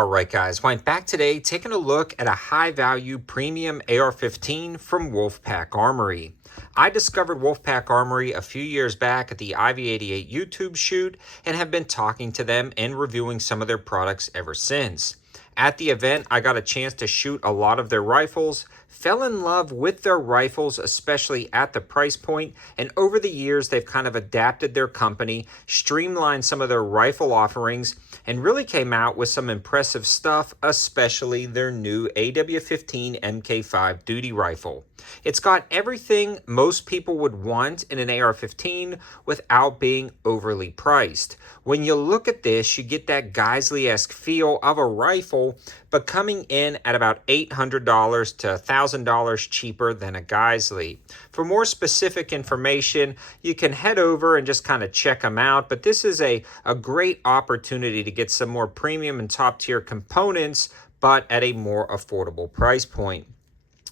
Alright guys, well, I'm back today taking a look at a high-value premium AR-15 from Wolfpack Armory. I discovered Wolfpack Armory a few years back at the IV88 YouTube shoot and have been talking to them and reviewing some of their products ever since. At the event, I got a chance to shoot a lot of their rifles, fell in love with their rifles, especially at the price point, and over the years they've kind of adapted their company, streamlined some of their rifle offerings, and really came out with some impressive stuff, especially their new AW15 MK5 duty rifle. It's got everything most people would want in an AR-15 without being overly priced. When you look at this, you get that Geisley-esque feel of a rifle, but coming in at about $800 to $1,000 cheaper than a Geisley. For more specific information, you can head over and just kind of check them out, but this is a great opportunity to get some more premium and top-tier components, but at a more affordable price point.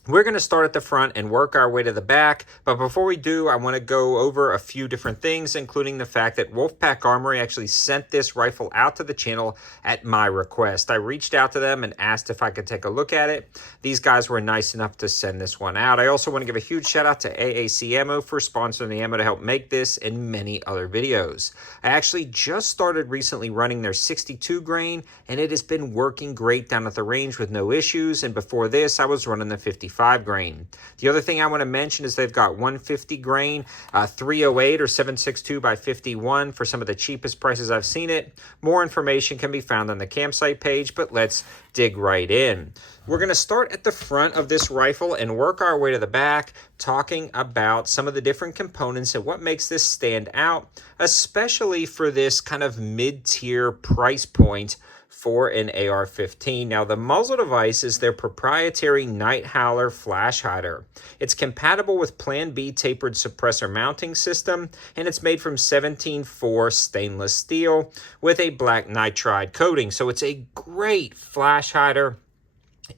We're going to start at the front and work our way to the back, but before we do, I want to go over a few different things, including the fact that Wolfpack Armory actually sent this rifle out to the channel at my request. I reached out to them and asked if I could take a look at it. These guys were nice enough to send this one out. I also want to give a huge shout out to AAC Ammo for sponsoring the ammo to help make this and many other videos. I actually just started recently running their 62 grain, and it has been working great down at the range with no issues, and before this, I was running the 55 grain. The other thing I want to mention is they've got 150 grain, 308 or 762 by 51 for some of the cheapest prices I've seen it. More information can be found on the campsite page, but let's dig right in. We're going to start at the front of this rifle and work our way to the back, talking about some of the different components and what makes this stand out, especially for this kind of mid-tier price point for an AR-15. Now, the muzzle device is their proprietary Night Howler flash hider. It's compatible with Plan B tapered suppressor mounting system, and it's made from 17-4 stainless steel with a black nitride coating. So it's a great flash hider.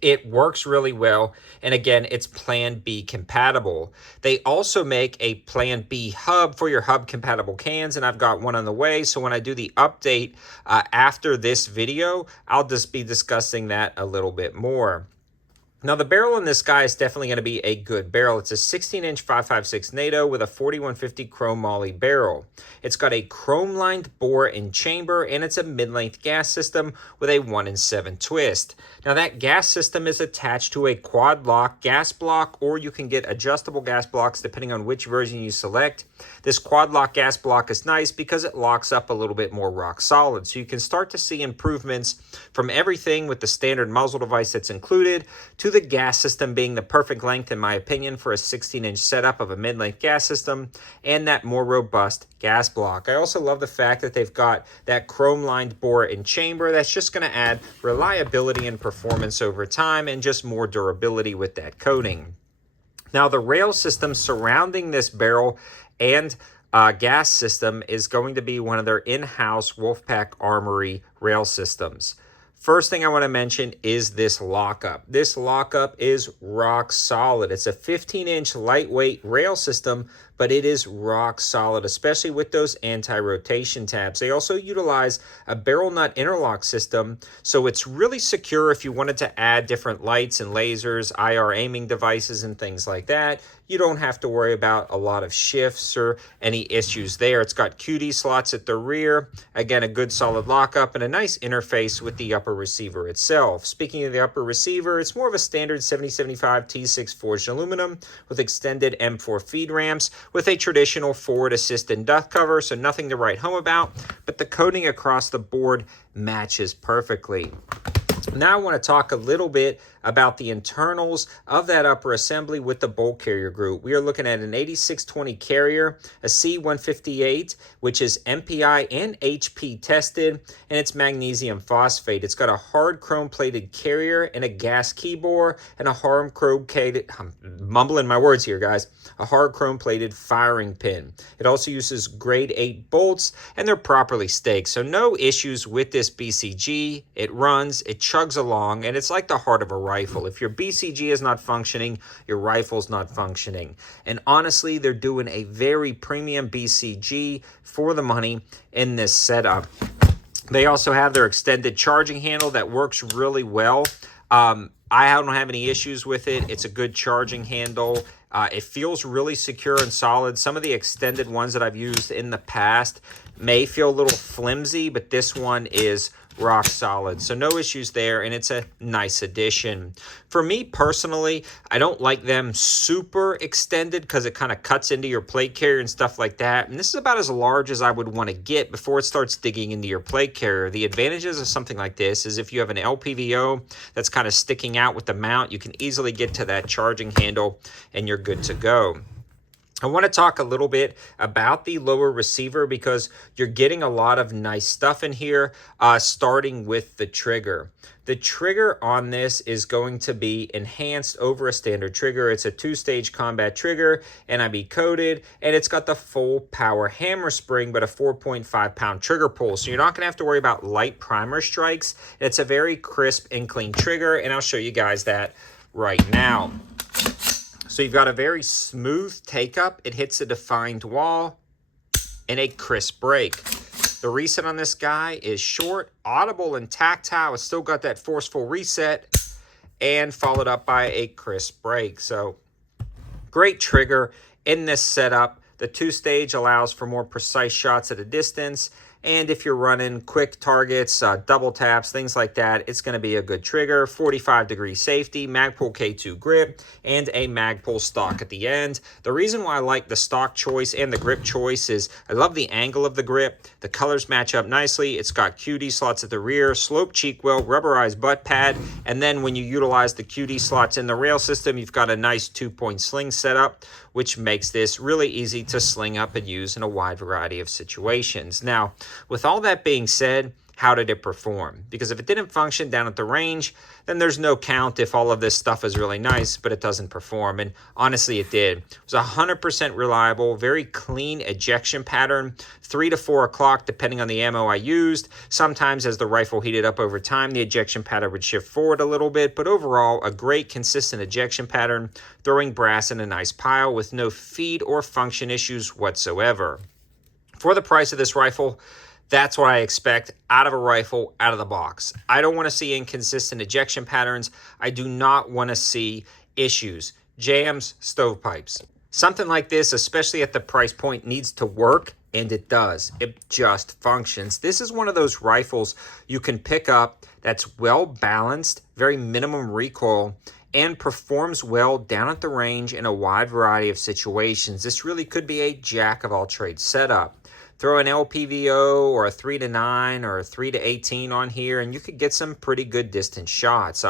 It works really well, and again, it's Plan B compatible. They also make a Plan B hub for your hub compatible cans, and I've got one on the way, so when I do the update after this video, I'll just be discussing that a little bit more. Now, the barrel in this guy is definitely going to be a good barrel. It's a 16-inch 5.56 NATO with a 4150 chrome moly barrel. It's got a chrome-lined bore and chamber, and it's a mid-length gas system with a 1-in-7 twist. Now, that gas system is attached to a quad-lock gas block, or you can get adjustable gas blocks depending on which version you select. This quad-lock gas block is nice because it locks up a little bit more rock solid, so you can start to see improvements from everything with the standard muzzle device that's included to the gas system being the perfect length, in my opinion, for a 16-inch setup of a mid-length gas system, and that more robust gas block. I also love the fact that they've got that chrome-lined bore and chamber. That's just going to add reliability and performance over time and just more durability with that coating. Now, the rail system surrounding this barrel and gas system is going to be one of their in-house Wolfpack Armory rail systems. First thing I want to mention is this lockup. This lockup is rock solid. It's a 15-inch lightweight rail system, but it is rock solid, especially with those anti-rotation tabs. They also utilize a barrel nut interlock system, so it's really secure if you wanted to add different lights and lasers, IR aiming devices, and things like that. You don't have to worry about a lot of shifts or any issues there. It's got QD slots at the rear. Again, a good solid lockup and a nice interface with the upper receiver itself. Speaking of the upper receiver, it's more of a standard 7075 T6 forged aluminum with extended M4 feed ramps with a traditional forward assist and duct cover, so nothing to write home about, but the coating across the board matches perfectly. Now I want to talk a little bit about the internals of that upper assembly with the bolt carrier group. We are looking at an 8620 carrier, a C158, which is MPI and HP tested, and it's magnesium phosphate. It's got a hard chrome plated carrier and a gas key bore and a hard chrome plated, I'm mumbling my words here, guys, a hard chrome plated firing pin. It also uses grade 8 bolts, and they're properly staked, so no issues with this BCG. It runs, it chugs along, and it's like the heart of a rifle. If your BCG is not functioning, your rifle's not functioning. And honestly, they're doing a very premium BCG for the money in this setup. They also have their extended charging handle that works really well. I don't have any issues with it. It's a good charging handle. It feels really secure and solid. Some of the extended ones that I've used in the past may feel a little flimsy, but this one is rock solid. So no issues there, and it's a nice addition. For me personally, I don't like them super extended because it kind of cuts into your plate carrier and stuff like that. And this is about as large as I would want to get before it starts digging into your plate carrier. The advantages of something like this is if you have an LPVO that's kind of sticking out with the mount, you can easily get to that charging handle and you're good to go. I want to talk a little bit about the lower receiver because you're getting a lot of nice stuff in here, starting with the trigger. The trigger on this is going to be enhanced over a standard trigger. It's a 2-stage combat trigger, NIB coated, and it's got the full power hammer spring, but a 4.5 pound trigger pull. So you're not going to have to worry about light primer strikes. It's a very crisp and clean trigger, and I'll show you guys that right now. So you've got a very smooth take-up. It hits a defined wall and a crisp break. The reset on this guy is short, audible, and tactile. It's still got that forceful reset and followed up by a crisp break. So great trigger in this setup. The 2-stage allows for more precise shots at a distance. And if you're running quick targets, double taps, things like that, it's going to be a good trigger. 45-degree safety, Magpul K2 grip, and a Magpul stock at the end. The reason why I like the stock choice and the grip choice is I love the angle of the grip. The colors match up nicely. It's got QD slots at the rear, slope cheek well, rubberized butt pad, and then when you utilize the QD slots in the rail system, you've got a nice 2-point sling setup, which makes this really easy to sling up and use in a wide variety of situations. Now, with all that being said, how did it perform? Because if it didn't function down at the range, then there's no count if all of this stuff is really nice, but it doesn't perform. And honestly, it did. It was 100% reliable, very clean ejection pattern, 3 to 4 o'clock, depending on the ammo I used. Sometimes as the rifle heated up over time, the ejection pattern would shift forward a little bit, but overall, a great consistent ejection pattern, throwing brass in a nice pile with no feed or function issues whatsoever. For the price of this rifle, that's what I expect out of a rifle, out of the box. I don't want to see inconsistent ejection patterns. I do not want to see issues, jams, stovepipes. Something like this, especially at the price point, needs to work, and it does. It just functions. This is one of those rifles you can pick up that's well balanced, very minimum recoil, and performs well down at the range in a wide variety of situations. This really could be a jack of all trades setup. Throw an LPVO or a 3-9 or a 3-18 on here, and you could get some pretty good distance shots.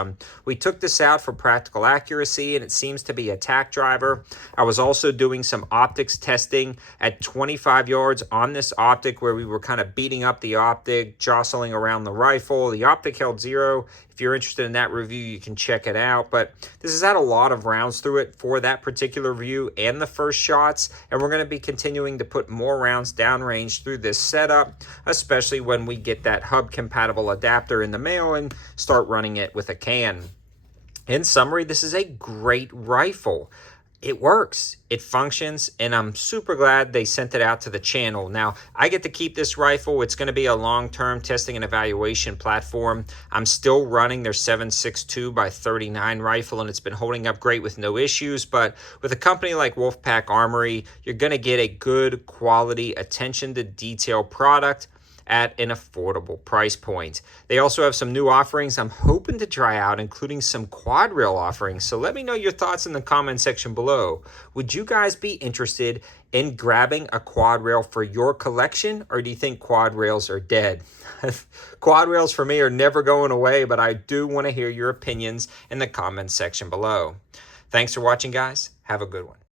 We took this out for practical accuracy, and it seems to be a tack driver. I was also doing some optics testing at 25 yards on this optic where we were kind of beating up the optic, jostling around the rifle. The optic held 0. If you're interested in that review, you can check it out. But this has had a lot of rounds through it for that particular view and the first shots. And we're going to be continuing to put more rounds downrange through this setup, especially when we get that hub-compatible adapter in the mail and start running it with a can. In summary, this is a great rifle. It works, it functions, and I'm super glad they sent it out to the channel. Now, I get to keep this rifle. It's going to be a long-term testing and evaluation platform. I'm still running their 7.62 by 39 rifle, and it's been holding up great with no issues. But with a company like Wolfpack Armory, you're going to get a good quality, attention to detail product at an affordable price point. They also have some new offerings I'm hoping to try out, including some quad rail offerings. So let me know your thoughts in the comment section below. Would you guys be interested in grabbing a quad rail for your collection, or do you think quad rails are dead? Quad rails for me are never going away, but I do want to hear your opinions in the comment section below. Thanks for watching, guys. Have a good one.